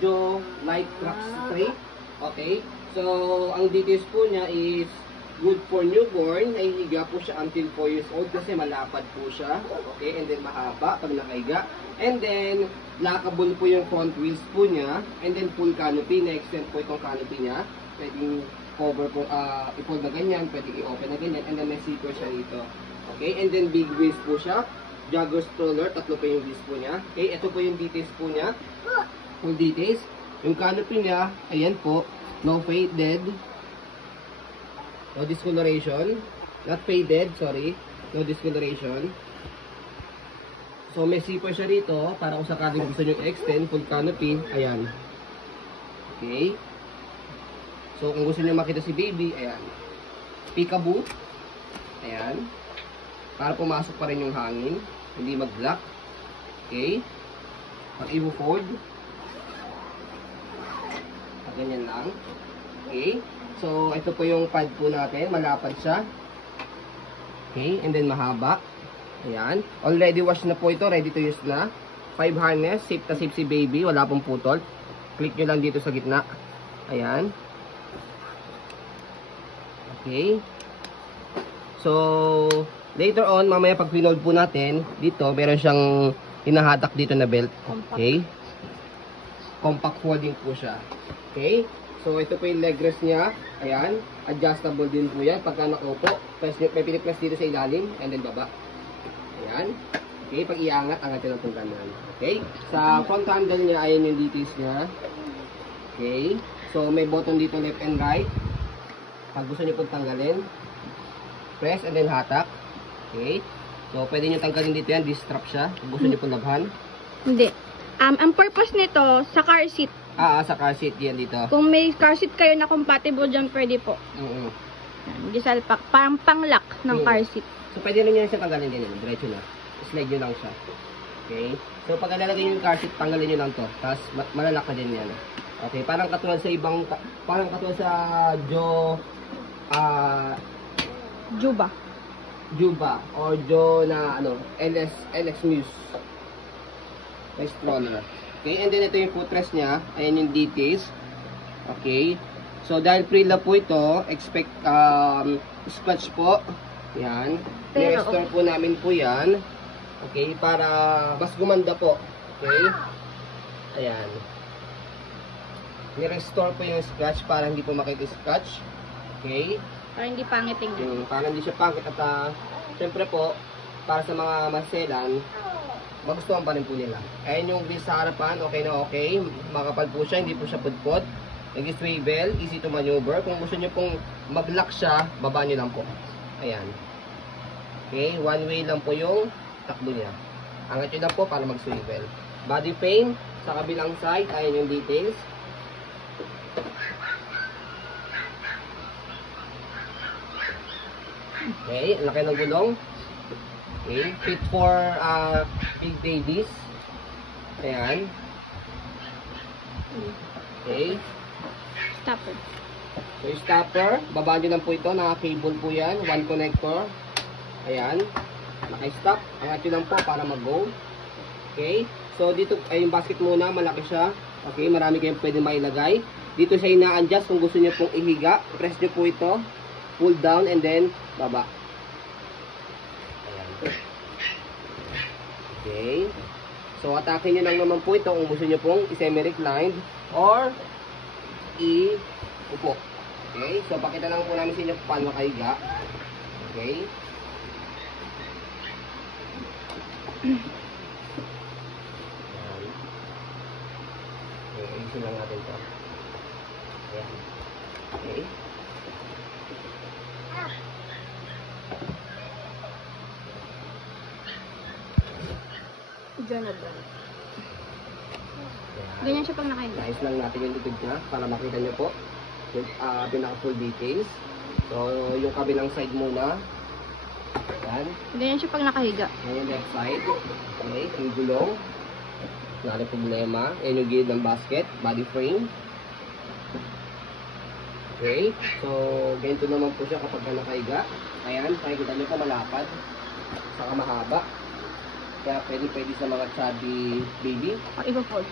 Joe Light Cracks 3. Okay. So, ang details po niya is good for newborn. Nahihiga po siya until 4 years old kasi malapad po siya. Okay. And then mahaba pag nakahiga. And then, lockable po yung front wheels po niya. And then, full canopy. Na-extend po itong canopy niya. Pwedeng cover po, i-fold na ganyan. Pwedeng i-open na ganyan. And then, may zipper siya dito. Okay. And then, big wheels po siya. Jogger stroller. Tatlo po yung wheels po niya. Okay. Ito po yung details po niya. Full details. Yung canopy niya, ayan po. No faded. No discoloration. Not faded, sorry. No discoloration. So, may zipper siya rito para kung sakaling gusto nyo i-extend, full canopy, ayan. Okay. So, kung gusto nyo makita si baby, ayan. Peekaboo. Ayan. Para pumasok pa rin yung hangin. Hindi mag-block. Okay. Pag i-fold. Ganyan lang. Okay. So, ito po yung pad po natin. Malapad siya. Okay. And then, mahaba. Ayan. Already wash na po ito. Ready to use na. 5 harness. Safe na safe si baby. Wala pong putol. Click nyo lang dito sa gitna. Ayan. Okay. So, later on, mamaya pag pinold po natin, dito, meron siyang hinahatak dito na belt. Okay. Compact folding po siya. Okay. So, ito po yung leg rest niya. Ayan. Adjustable din po yan. Pagka nakaupo, may pinipress dito sa ilalim. And then, baba. Ayan. Okay. Pag iangat, angat yun ang tungganan. Okay. Sa front handle niya, ayan yung details niya. Okay. So, may button dito left and right. Pag gusto niyo pong tanggalin, press and then hatak. Okay. So, pwede niyo tanggalin dito yan. Distrap siya. Kung gusto niyo pong labhan. Hindi. Ang purpose nito, sa car seat. Sa car seat yan dito. Kung may car seat kayo na compatible dyan, pwede po. Hindi salpak. Parang pang-lock ng car seat. So, pwede rin nyo siya tanggalin din yan. Diretso na. Slide nyo lang siya. Okay. So, pag nalalagay nyo yung car seat, tanggalin nyo lang to. Tapos, malalak na din yan. Okay. Parang katulad sa ibang, parang katulad sa Juba. Or Joe na, LX Muse. May stroller. Okay, and then ito yung footrest niya. Ayan yung details. Okay. So, dahil pre-lap po ito, expect scratch po. Yan. I-restore po namin po yan. Okay, para mas gumanda po. Okay. Ayan. I-restore po yung scratch para hindi po makita-scratch. Okay. Para hindi pangit tingnan. Para hindi siya pangit at syempre po, para sa mga maselan, magustuhan pa rin po nila. Ayan yung wheel sa harapan, okay na okay. Makapal po siya, hindi po siya pudpod. Nag-swivel, easy to maneuver. Kung gusto nyo pong mag-lock siya, baba nyo lang po. Ayan. Okay, one way lang po yung takbo niya. Angat nyo lang po para mag-swivel. Body frame, sa kabilang side, ayan yung details. Okay, laki ng gulong. Okay, fit for big babies. Ayan. Okay. Stopper. So, yung stopper, baba nyo lang po ito. Naka-cable po yan. One connector. Ayan. Naka-stop. Angat nyo lang po para mag-go. Okay. So, dito ay yung basket muna. Malaki siya. Okay. Marami kayong pwede mailagay. Dito siya ina-adjust kung gusto nyo pong ihiga. Press nyo po ito. Pull down and then baba. Okay. So, atake nyo lang naman po ito kung gusto nyo pong i-semi-reclined or i-upo. Okay. So, pakita lang po namin sa inyo paano makahiga. Okay. Okay. Ayusin lang natin ito. Ayan. Okay. Ganyan siya pag nakahiga. Ayos lang natin yung likod niya para makita nyo po yung pinaka-full details. So, yung kabilang side muna. Yan. Ganyan siya pag nakahiga. Yan yung left side. Okay, yung gulong. Wala na problema. Yan yung gilid ng basket, body frame. Okay, so ganito naman po siya kapag nakahiga. Ayan, makikita nyo po malapad. Saka mahaba. Kaya pwede sa mga chubby baby. O, iba-fold.